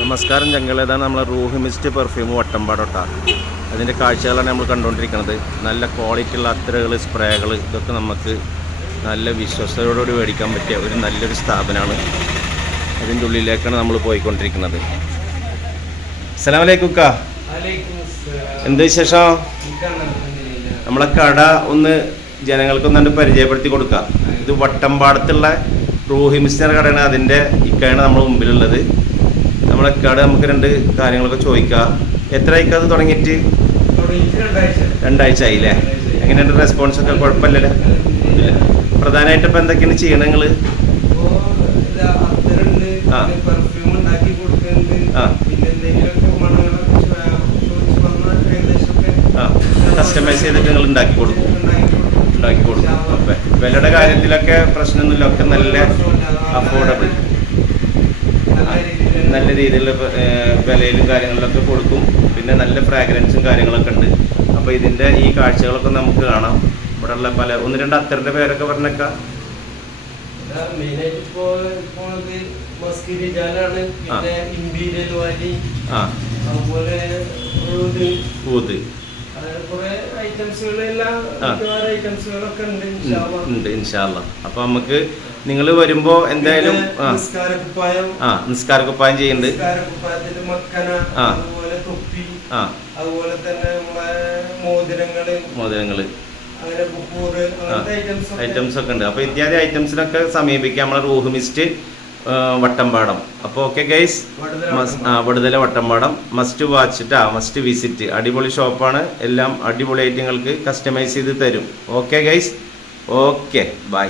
നമസ്കാരം ചങ്കള, ഇതാണ് നമ്മളെ റൂഹി മിസ്റ്റ് പെർഫ്യൂം വട്ടമ്പാടോട്ട. അതിൻ്റെ കാഴ്ചകളാണ് നമ്മൾ കണ്ടുകൊണ്ടിരിക്കുന്നത്. നല്ല ക്വാളിറ്റിയുള്ള അത്തറുകൾ, സ്പ്രേകൾ, ഇതൊക്കെ നമുക്ക് നല്ല വിശ്വസ്തയോടുകൂടി മേടിക്കാൻ പറ്റിയ ഒരു നല്ലൊരു സ്ഥാപനമാണ്. അതിൻ്റെ ഉള്ളിലേക്കാണ് നമ്മൾ പോയിക്കൊണ്ടിരിക്കുന്നത്. അസ്സലാമു അലൈക്കും കാ, എന്ത് വിശേഷം? നമ്മളെ കട ഒന്ന് ജനങ്ങൾക്കൊന്നു പരിചയപ്പെടുത്തി കൊടുക്കുക. ഇത് വട്ടമ്പാടത്തുള്ള റൂഹി മിസ്റ്റിൻ്റെ കടയാണ്. അതിൻ്റെ ഇക്കയാണ് നമ്മുടെ മുമ്പിലുള്ളത്. നമ്മളെ കട നമുക്ക് രണ്ട് കാര്യങ്ങളൊക്കെ ചോദിക്കാം. എത്ര ആയിക്കത് തുടങ്ങിയിട്ട്? 2 ആഴ്ച ആയില്ലേ? എങ്ങനെയുണ്ട് റെസ്പോൺസ് ഒക്കെ? കുഴപ്പമില്ലല്ലോ. പ്രധാനമായിട്ട് ഇപ്പം എന്തൊക്കെയാണ് ചെയ്യണത് നിങ്ങൾ? കസ്റ്റമൈസ് ചെയ്തിട്ട് നിങ്ങൾ ഉണ്ടാക്കി കൊടുക്കും. വിലയുടെ കാര്യത്തിലൊക്കെ പ്രശ്നമൊന്നുമില്ല, ഒക്കെ നല്ല അഫോർഡബിൾ, നല്ല രീതിയിലുള്ള വിലയിലും കാര്യങ്ങളിലൊക്കെ കൊടുക്കും. പിന്നെ നല്ല ഫ്രാഗ്രൻസും കാര്യങ്ങളൊക്കെ ഉണ്ട്. അപ്പോൾ ഇതിൻ്റെ ഈ കാഴ്ചകളൊക്കെ നമുക്ക് കാണാം. ഇവിടെ ഉള്ള പല 1-2 അത്തറിൻ്റെ പേരൊക്കെ പറഞ്ഞേക്കാം. ഉണ്ട് ഇൻഷാല്ലാ. അപ്പൊ നമുക്ക് നിങ്ങൾ വരുമ്പോ എന്തായാലും നിസ്കാരക്കുപ്പായം ചെയ്യുന്നുണ്ട്. മോതിരങ്ങള് ഐറ്റംസ് ഒക്കെ ഉണ്ട്. അപ്പൊ ഇത്യാദി ഐറ്റംസിനൊക്കെ സമീപിക്കാം നമ്മളെ റൂഹി മിസ്റ്റ് വട്ടമ്പാടം. അപ്പോൾ okay guys, Vaduthala Vattampadam must വാച്ചിട്ടാ, മസ്റ്റ് വിസിറ്റ്. അടിപൊളി ഷോപ്പാണ്. എല്ലാം അടിപൊളി ഐറ്റങ്ങൾക്ക് കസ്റ്റമൈസ് ചെയ്ത് തരും. Okay guys, okay by.